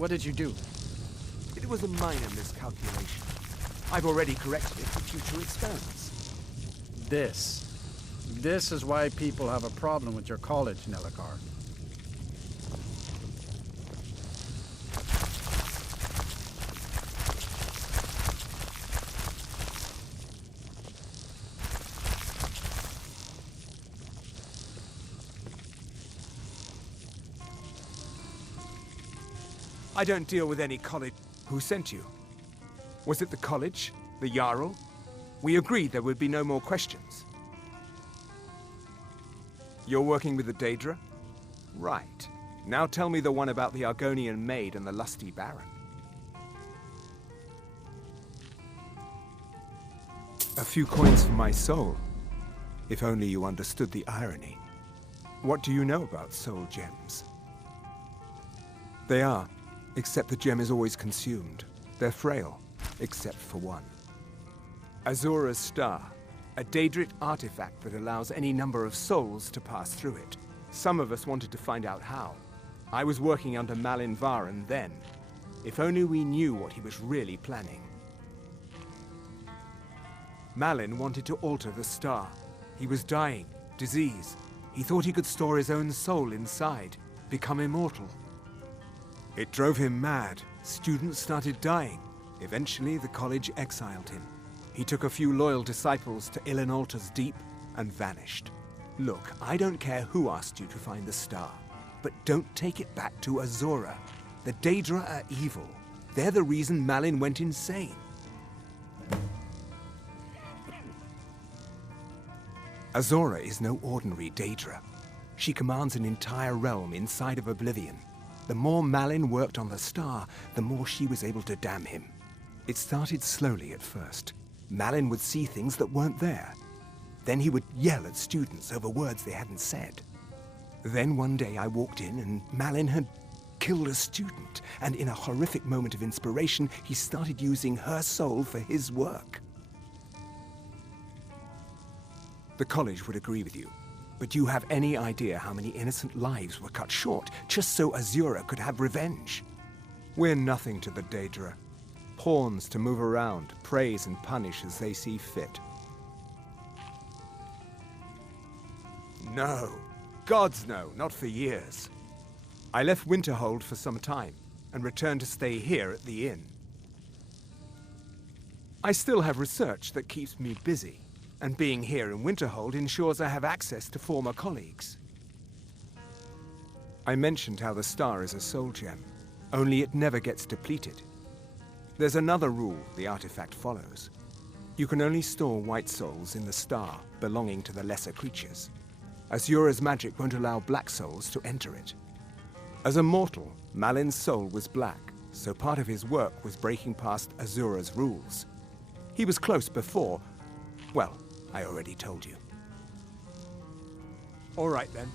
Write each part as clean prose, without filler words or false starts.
What did you do? It was a minor miscalculation. I've already corrected it for future experiments. This is why people have a problem with your college, Nelligar. I don't deal with any college. Who sent you? Was it the college? The Jarl? We agreed there would be no more questions. You're working with the Daedra? Right. Now tell me the one about the Argonian maid and the lusty baron. A few coins for my soul. If only you understood the irony. What do you know about soul gems? They are, except the gem is always consumed. They're frail, except for one. Azura's Star, a Daedric artifact that allows any number of souls to pass through it. Some of us wanted to find out how. I was working under Malin Varen then. If only we knew what he was really planning. Malin wanted to alter the star. He was dying, disease. He thought he could store his own soul inside, become immortal. It drove him mad. Students started dying. Eventually, the college exiled him. He took a few loyal disciples to Ilinalta's Deep and vanished. Look, I don't care who asked you to find the star, but don't take it back to Azura. The Daedra are evil. They're the reason Malin went insane. Azura is no ordinary Daedra. She commands an entire realm inside of Oblivion. The more Malin worked on the star, the more she was able to damn him. It started slowly at first. Malin would see things that weren't there. Then he would yell at students over words they hadn't said. Then one day I walked in and Malin had killed a student, and in a horrific moment of inspiration, he started using her soul for his work. The college would agree with you. But do you have any idea how many innocent lives were cut short just so Azura could have revenge? We're nothing to the Daedra. Pawns to move around, praise and punish as they see fit. No. Gods no, not for years. I left Winterhold for some time and returned to stay here at the inn. I still have research that keeps me busy. And being here in Winterhold ensures I have access to former colleagues. I mentioned how the star is a soul gem, only it never gets depleted. There's another rule the artifact follows. You can only store white souls in the star belonging to the lesser creatures. Azura's magic won't allow black souls to enter it. As a mortal, Malin's soul was black, so part of his work was breaking past Azura's rules. He was close before. Well, I already told you. All right, then.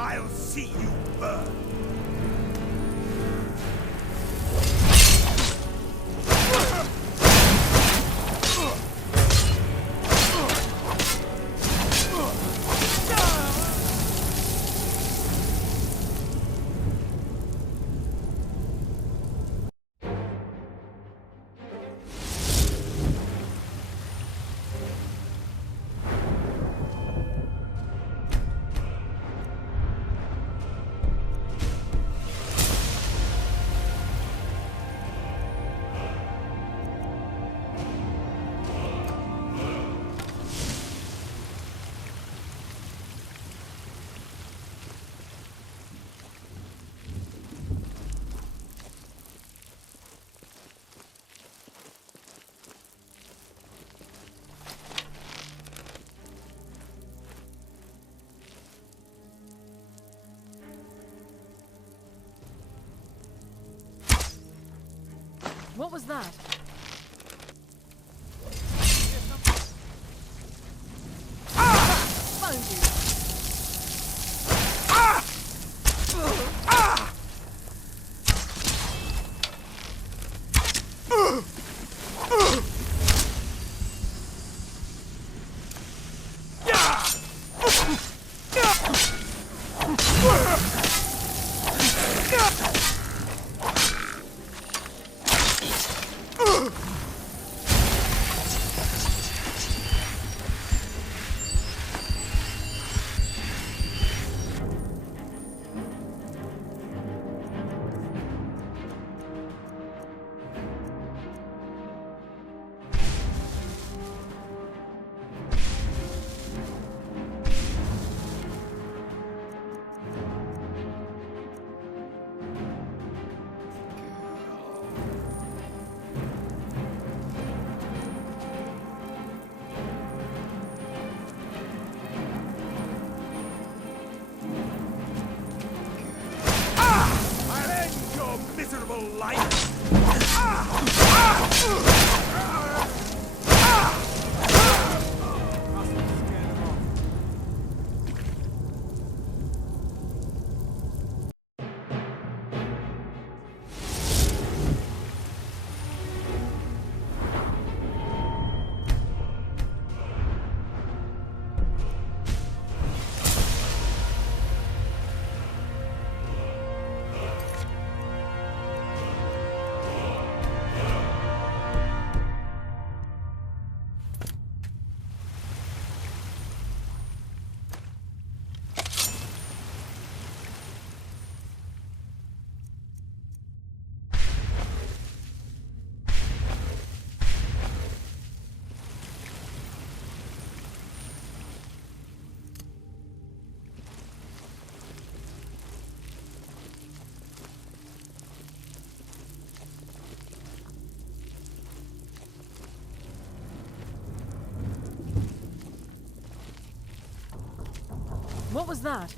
I'll see you burn! What was that? Found you. Miserable life! What was that?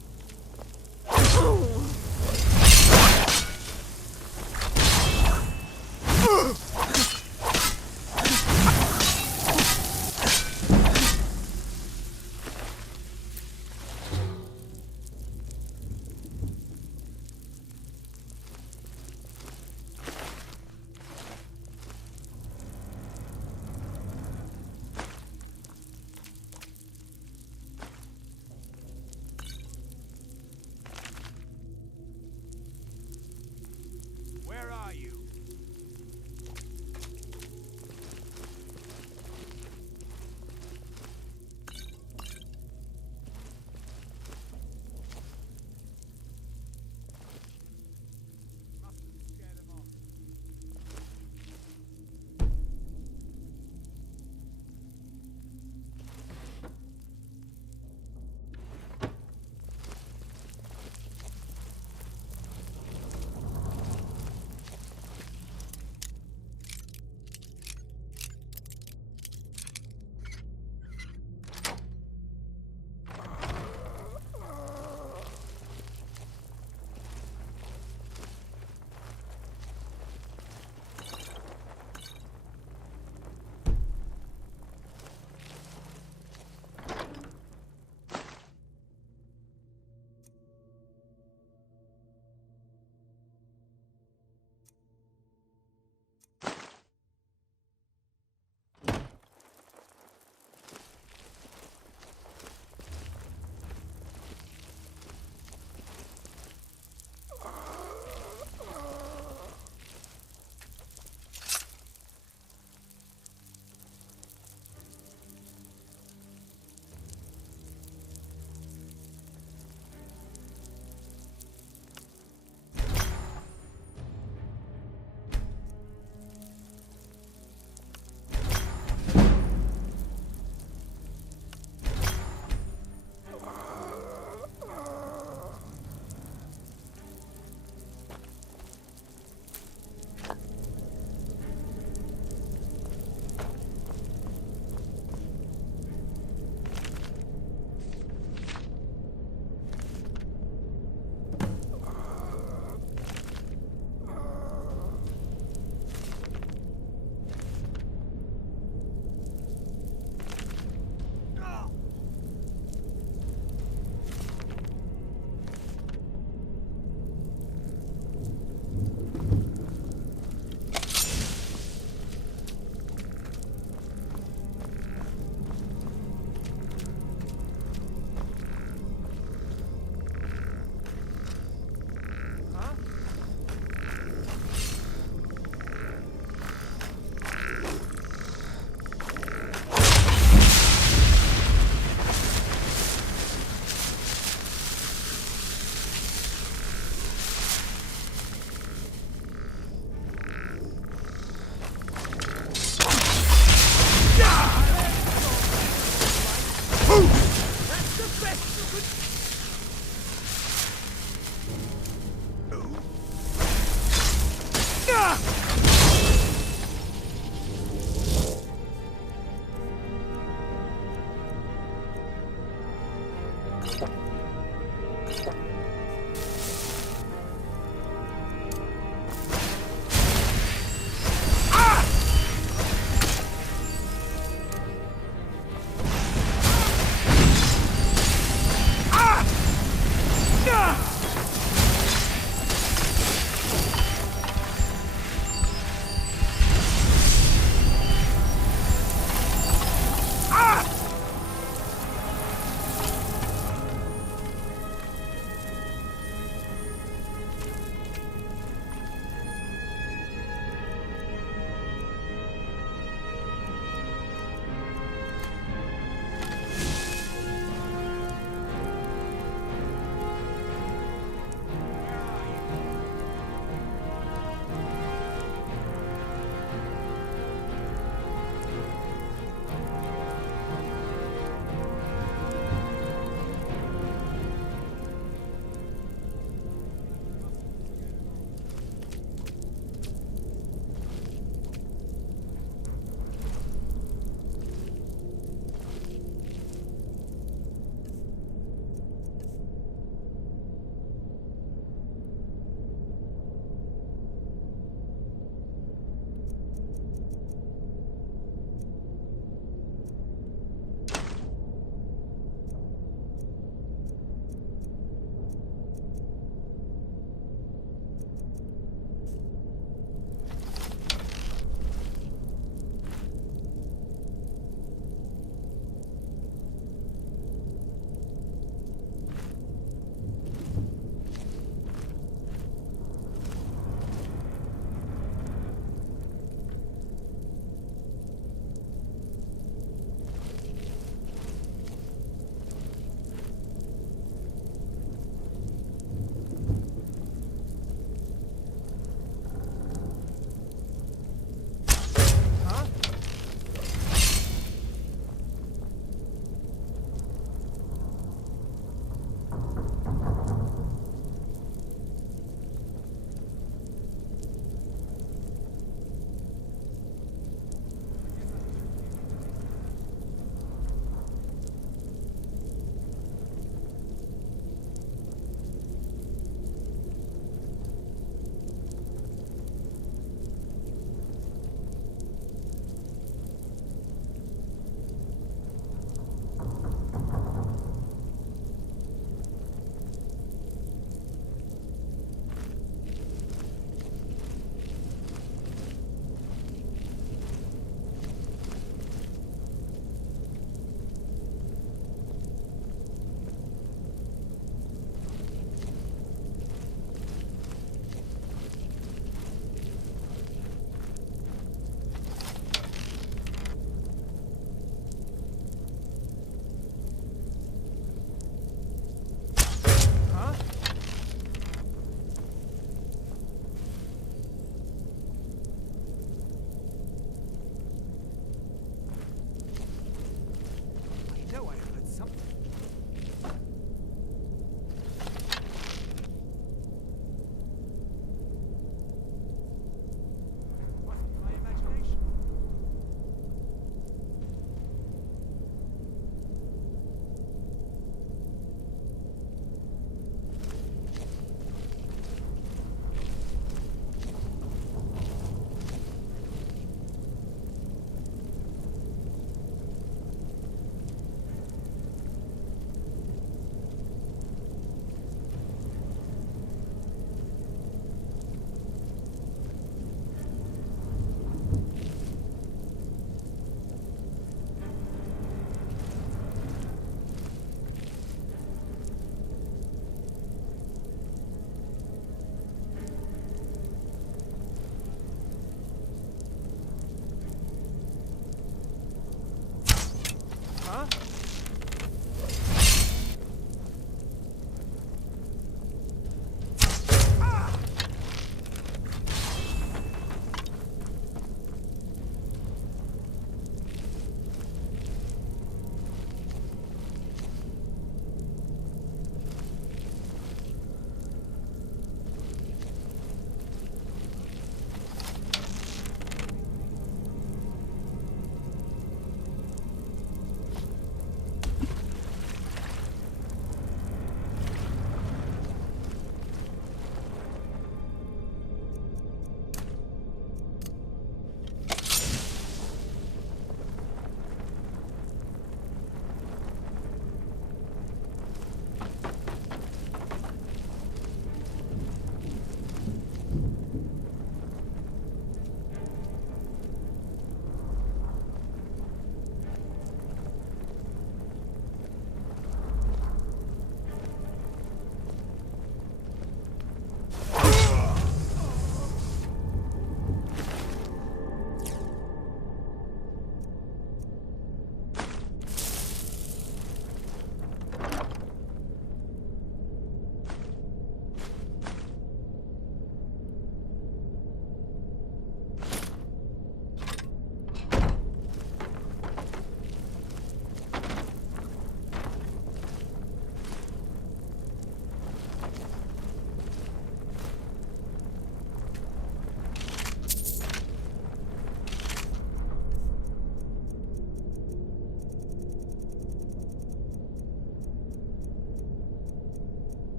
Huh?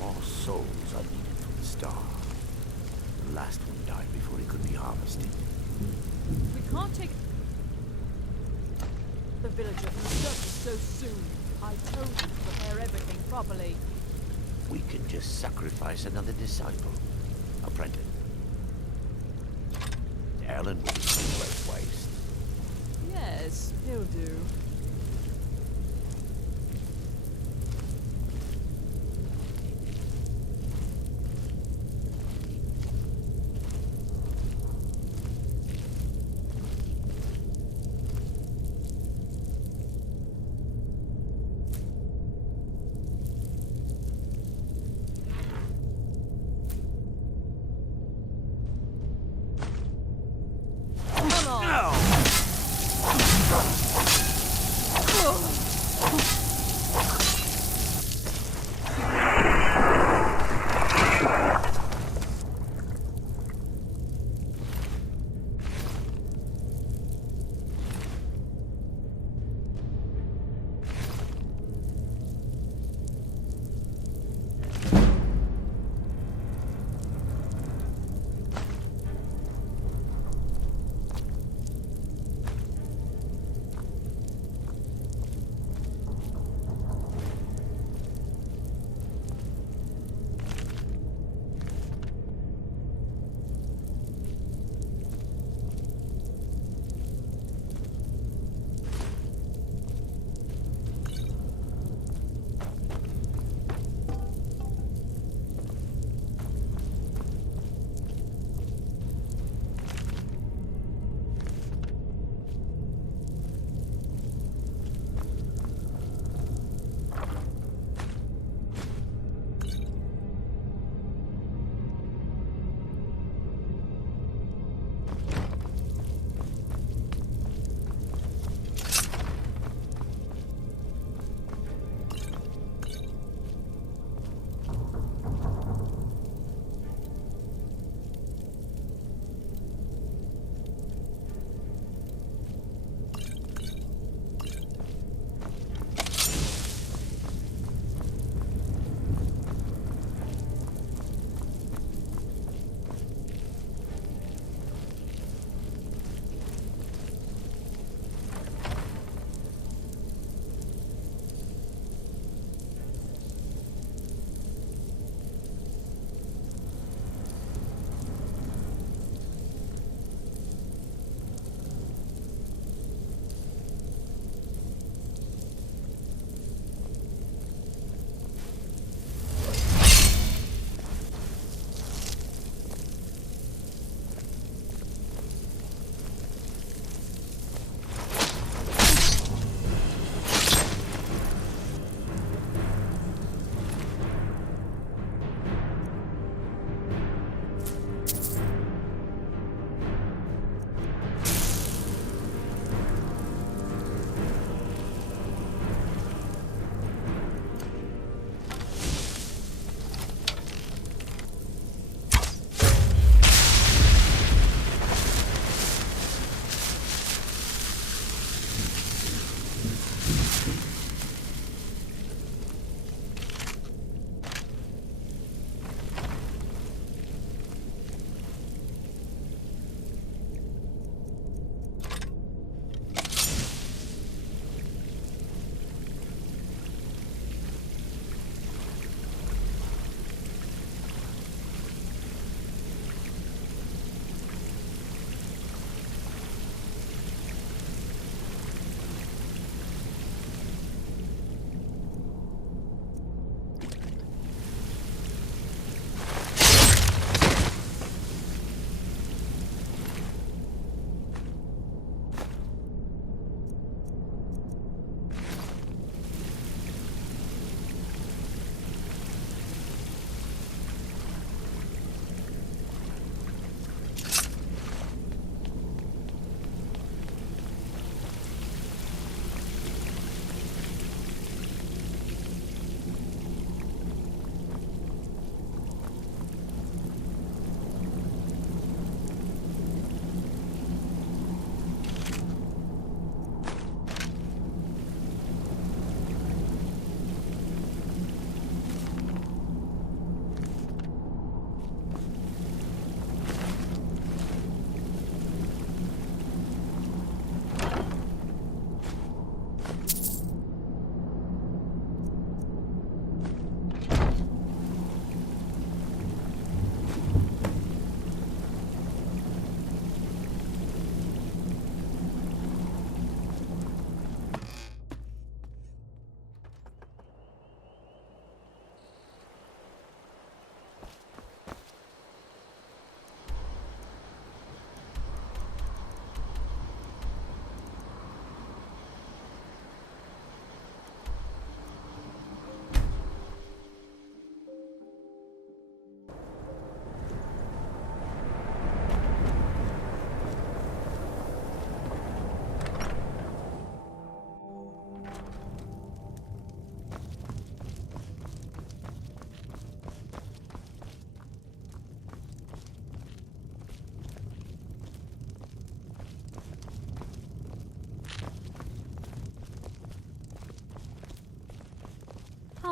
More souls are needed for the star. The last one died before he could be harvested. We can't take the villager from the surface so soon. I told you to prepare everything properly. We can just sacrifice another disciple. Apprentice. Ellen will be too worth waste. Yes, he'll do.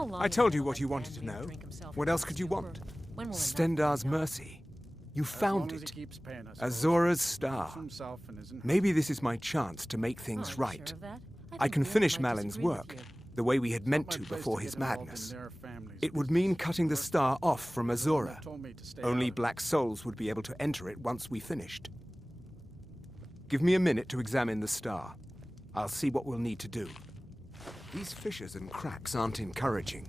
long I told until you what that you wanted to man here know. drink himself What into else a could you stupor? want? When will enough Stendar's be enough? mercy. You As found long as he it. keeps paying us, Azora's star. himself and isn't Maybe this is my chance to make Oh, things are you right. sure of that? I think can Will finish might Malin's disagree with work, you. the way we had my meant to place before to his get involved in madness. their family's It would business. mean cutting the star off from They're the one Azora. that told me to stay Only out of it. black souls would be able to enter it once we finished. Give me a minute to examine the star. I'll see what we'll need to do. These fissures and cracks aren't encouraging.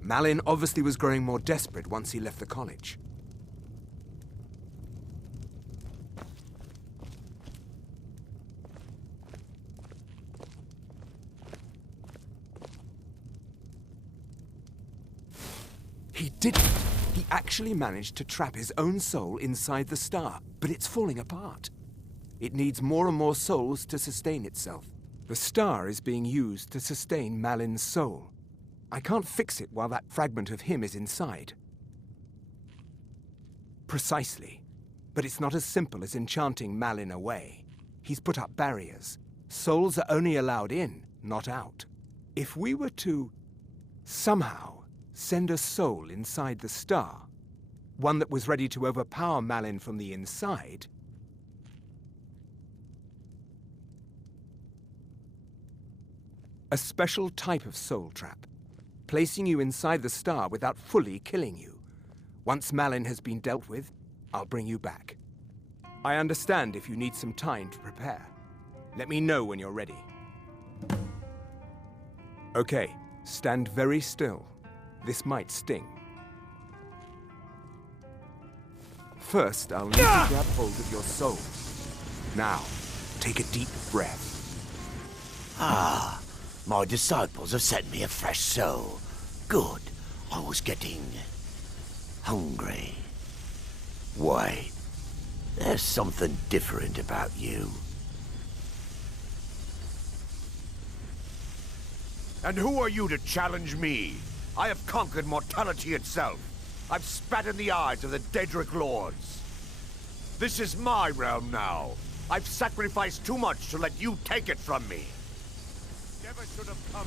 Malin obviously was growing more desperate once he left the college. He didn't. He actually managed to trap his own soul inside the star, but it's falling apart. It needs more and more souls to sustain itself. The star is being used to sustain Malin's soul. I can't fix it while that fragment of him is inside. Precisely. But it's not as simple as enchanting Malin away. He's put up barriers. Souls are only allowed in, not out. If we were to somehow send a soul inside the star, one that was ready to overpower Malin from the inside, a special type of soul trap, placing you inside the star without fully killing you. Once Malin has been dealt with, I'll bring you back. I understand if you need some time to prepare. Let me know when you're ready. Okay, stand very still. This might sting. First, I'll need to grab hold of your soul. Now, take a deep breath. Ah, my disciples have sent me a fresh soul. Good. I was getting hungry. Wait, there's something different about you. And who are you to challenge me? I have conquered mortality itself. I've spat in the eyes of the Daedric Lords. This is my realm now. I've sacrificed too much to let you take it from me. Never should have come.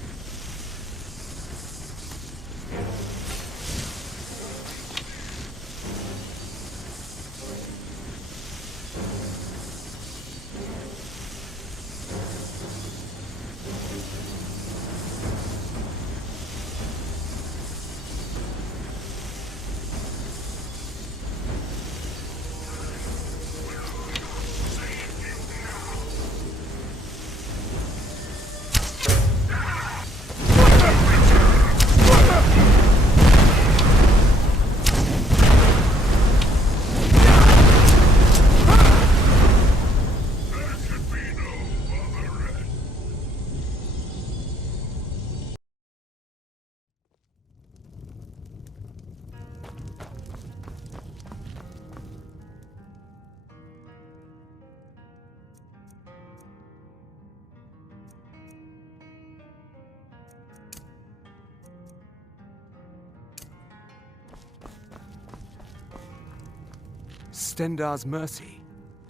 Stendar's mercy.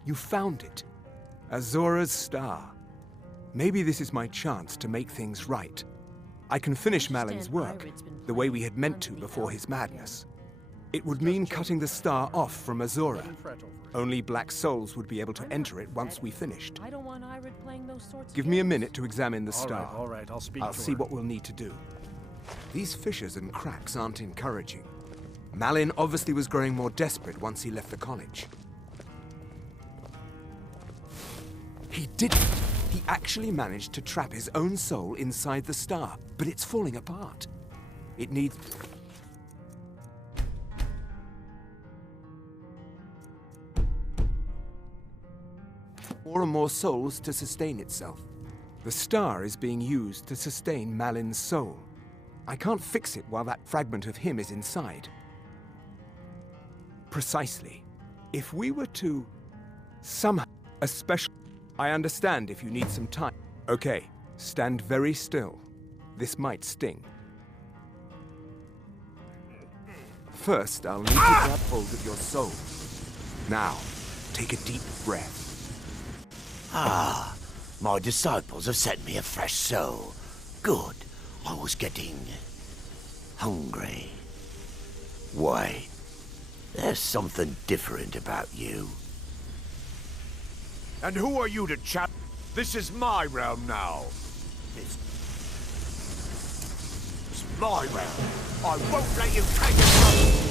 You found it. Azora's star. Maybe this is my chance to make things right. I can finish Malin's work, the way we had meant to before his madness. It would mean cutting the star off from Azora. Don't fret over it. Only black souls would be able to enter it once we finished. I don't want Irid playing those sorts of Give me a games. minute to examine the All star. right, all right, I'll speak I'll to see her. what we'll need to do. These fissures and cracks aren't encouraging. Malin obviously was growing more desperate once he left the college. He didn't. He actually managed to trap his own soul inside the star, but it's falling apart. It needs... more and more souls to sustain itself. The star is being used to sustain Malin's soul. I can't fix it while that fragment of him is inside. Precisely. If we were to somehow... a special... I understand if you need some time. Okay, stand very still. This might sting. First, I'll need to grab hold of your soul. Now, take a deep breath. Ah, my disciples have sent me a fresh soul. Good. I was getting Hungry. Wait. There's something different about you. And who are you to chat? This is my realm now. It's my realm. I won't let you take it from me.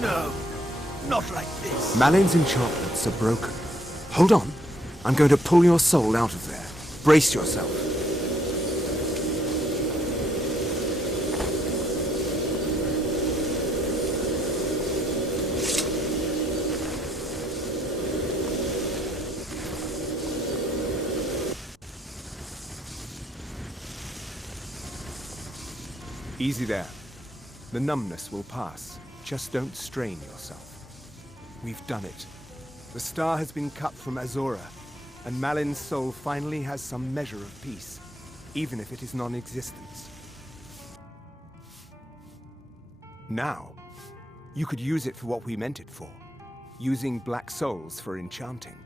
No, not like this. Malin's enchantments are broken. Hold on. I'm going to pull your soul out of there. Brace yourself. Easy there. The numbness will pass. Just don't strain yourself. We've done it. The star has been cut from Azora, and Malin's soul finally has some measure of peace, even if it is non-existent. Now, you could use it for what we meant it for, using black souls for enchanting.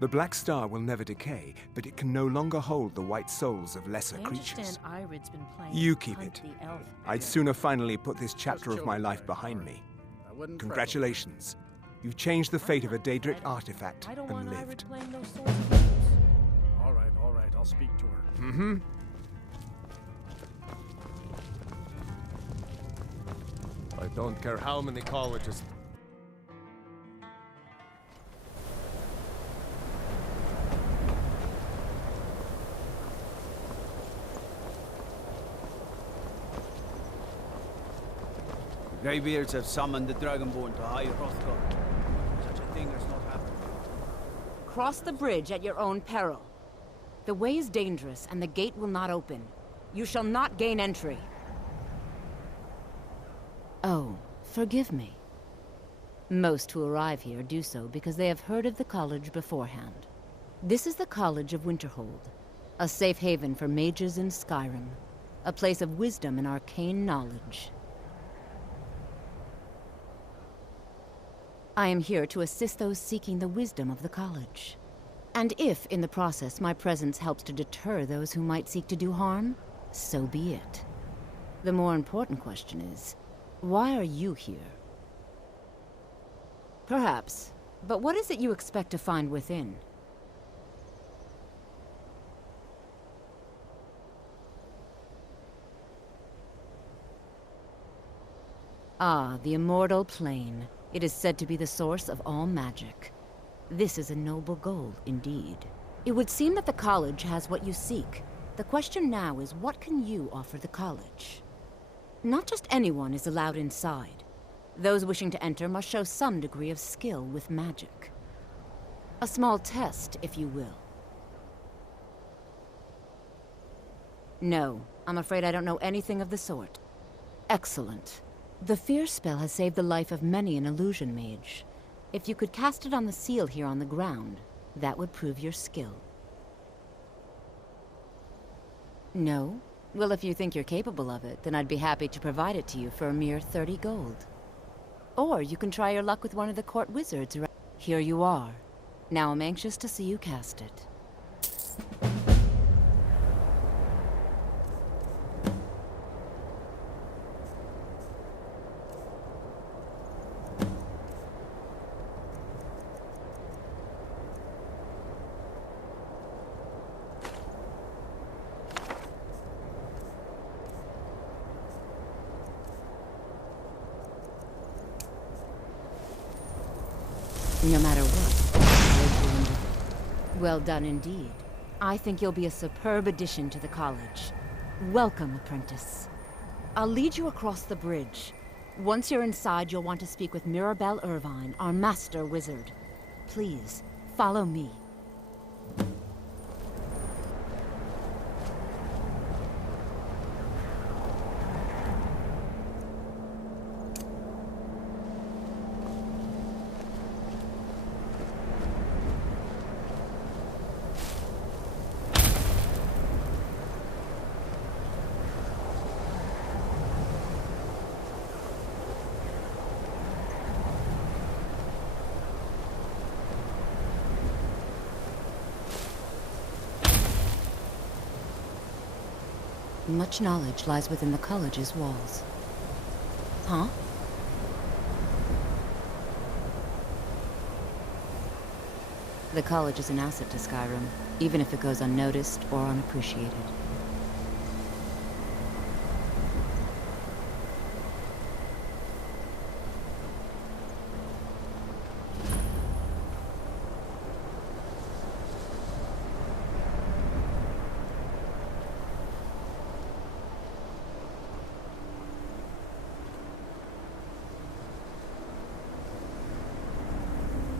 The black star will never decay, but it can no longer hold the white souls of lesser creatures. You keep it. I'd sooner finally put this chapter of my life behind me. Congratulations. You've changed the fate of a Daedric artifact and lived. All right, I'll speak to her. Mm-hmm. I don't care how many colleges. Greybeards have summoned the Dragonborn to High Hrothgar. Such a thing has not happened. Cross the bridge at your own peril. The way is dangerous, and the gate will not open. You shall not gain entry. Oh, forgive me. Most who arrive here do so because they have heard of the college beforehand. This is the College of Winterhold, a safe haven for mages in Skyrim, a place of wisdom and arcane knowledge. I am here to assist those seeking the wisdom of the college. And if, in the process, my presence helps to deter those who might seek to do harm, so be it. The more important question is, why are you here? Perhaps, but what is it you expect to find within? Ah, the immortal plane. It is said to be the source of all magic. This is a noble goal, indeed. It would seem that the college has what you seek. The question now is, what can you offer the college? Not just anyone is allowed inside. Those wishing to enter must show some degree of skill with magic. A small test, if you will. No, I'm afraid I don't know anything of the sort. Excellent. The fear spell has saved the life of many an illusion mage. If you could cast it on the seal here on the ground, that would prove your skill. No? Well, if you think you're capable of it, then I'd be happy to provide it to you for a mere 30 gold. Or you can try your luck with one of the court wizards around. Here you are. Now I'm anxious to see you cast it. No matter what. Well done indeed. I think you'll be a superb addition to the college. Welcome, apprentice. I'll lead you across the bridge. Once you're inside, you'll want to speak with Mirabelle Irvine, our master wizard. Please, follow me. Much knowledge lies within the college's walls. Huh? The college is an asset to Skyrim, even if it goes unnoticed or unappreciated.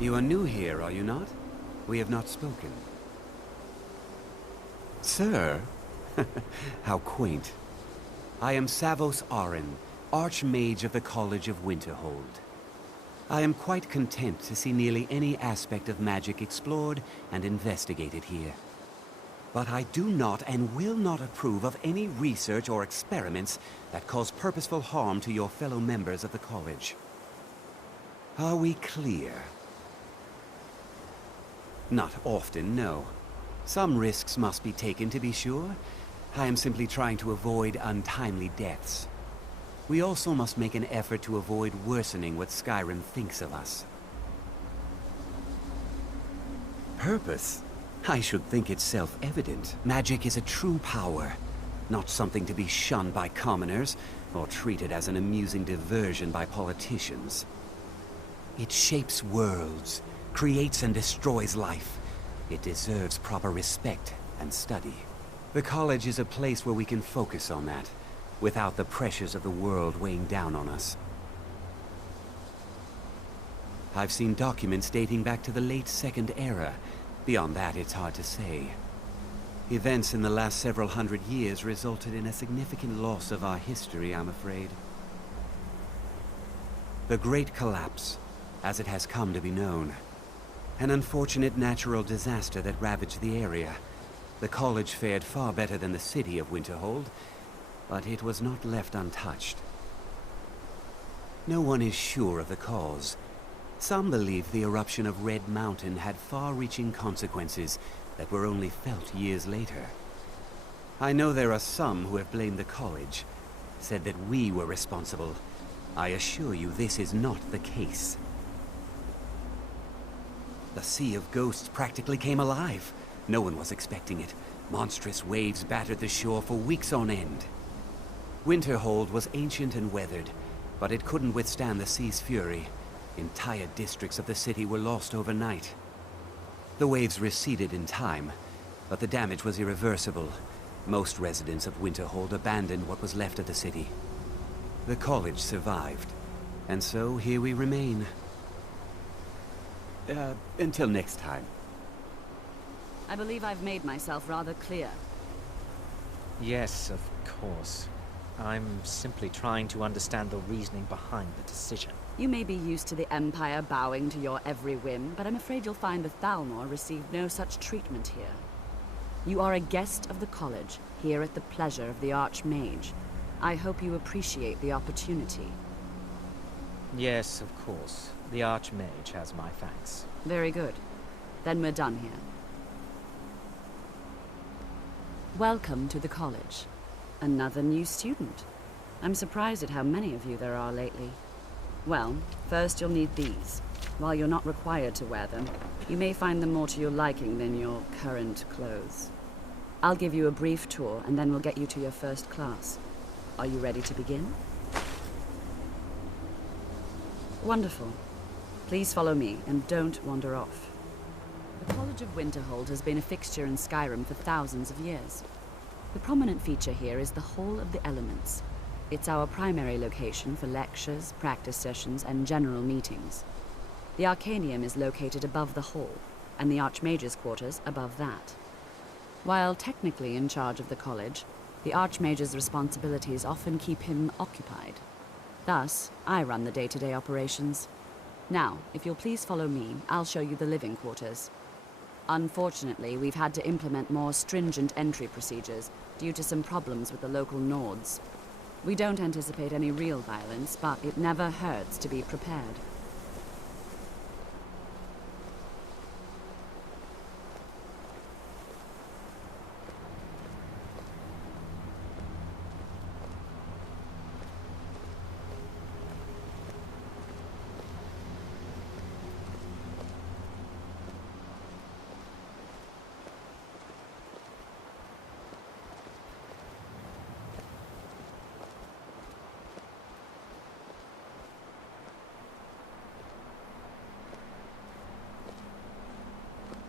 You are new here, are you not? We have not spoken. Sir? How quaint. I am Savos Arin, Archmage of the College of Winterhold. I am quite content to see nearly any aspect of magic explored and investigated here. But I do not and will not approve of any research or experiments that cause purposeful harm to your fellow members of the college. Are we clear? Not often, no. Some risks must be taken, to be sure. I am simply trying to avoid untimely deaths. We also must make an effort to avoid worsening what Skyrim thinks of us. Purpose? I should think it's self-evident. Magic is a true power, not something to be shunned by commoners, or treated as an amusing diversion by politicians. It shapes worlds, creates and destroys life. It deserves proper respect and study. The college is a place where we can focus on that, without the pressures of the world weighing down on us. I've seen documents dating back to the late Second Era. Beyond that, it's hard to say. Events in the last several hundred years resulted in a significant loss of our history, I'm afraid. The Great Collapse, as it has come to be known. An unfortunate natural disaster that ravaged the area. The college fared far better than the city of Winterhold, but it was not left untouched. No one is sure of the cause. Some believe the eruption of Red Mountain had far-reaching consequences that were only felt years later. I know there are some who have blamed the college, said that we were responsible. I assure you this is not the case. The Sea of Ghosts practically came alive. No one was expecting it. Monstrous waves battered the shore for weeks on end. Winterhold was ancient and weathered, but it couldn't withstand the sea's fury. Entire districts of the city were lost overnight. The waves receded in time, but the damage was irreversible. Most residents of Winterhold abandoned what was left of the city. The college survived, and so here we remain. Until next time. I believe I've made myself rather clear. Yes, of course. I'm simply trying to understand the reasoning behind the decision. You may be used to the Empire bowing to your every whim, but I'm afraid you'll find the Thalmor received no such treatment here. You are a guest of the college, here at the pleasure of the Archmage. I hope you appreciate the opportunity. Yes, of course. The Archmage has my thanks. Very good. Then we're done here. Welcome to the college. Another new student. I'm surprised at how many of you there are lately. Well, first you'll need these. While you're not required to wear them, you may find them more to your liking than your current clothes. I'll give you a brief tour, and then we'll get you to your first class. Are you ready to begin? Wonderful. Please follow me, and don't wander off. The College of Winterhold has been a fixture in Skyrim for thousands of years. The prominent feature here is the Hall of the Elements. It's our primary location for lectures, practice sessions, and general meetings. The Arcanium is located above the hall, and the Archmage's quarters above that. While technically in charge of the college, the Archmage's responsibilities often keep him occupied. Thus, I run the day-to-day operations. Now, if you'll please follow me, I'll show you the living quarters. Unfortunately, we've had to implement more stringent entry procedures due to some problems with the local Nords. We don't anticipate any real violence, but it never hurts to be prepared.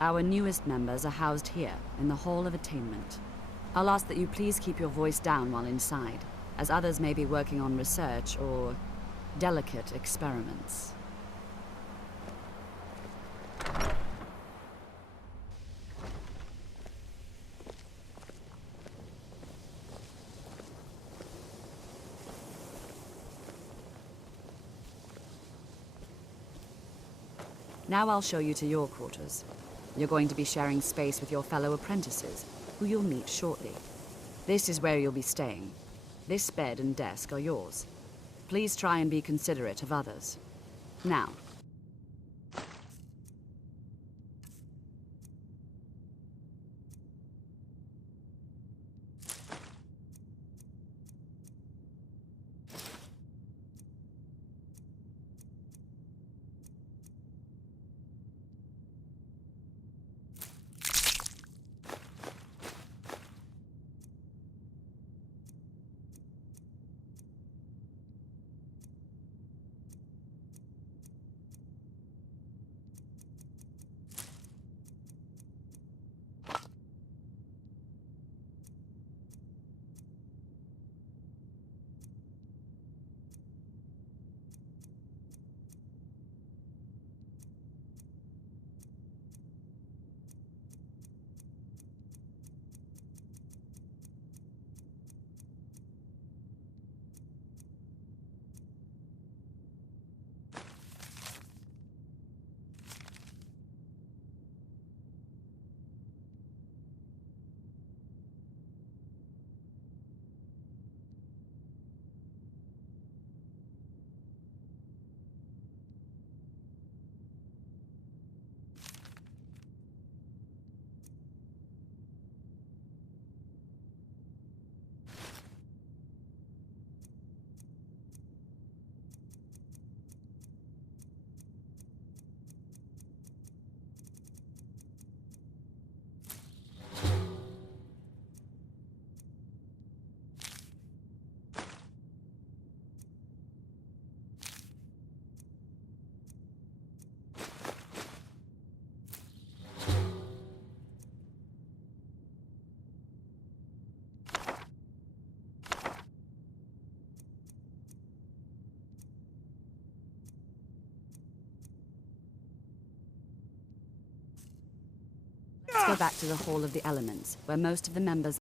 Our newest members are housed here, in the Hall of Attainment. I'll ask that you please keep your voice down while inside, as others may be working on research or delicate experiments. Now I'll show you to your quarters. You're going to be sharing space with your fellow apprentices, who you'll meet shortly. This is where you'll be staying. This bed and desk are yours. Please try and be considerate of others. Now, let's go back to the Hall of the Elements, where most of the members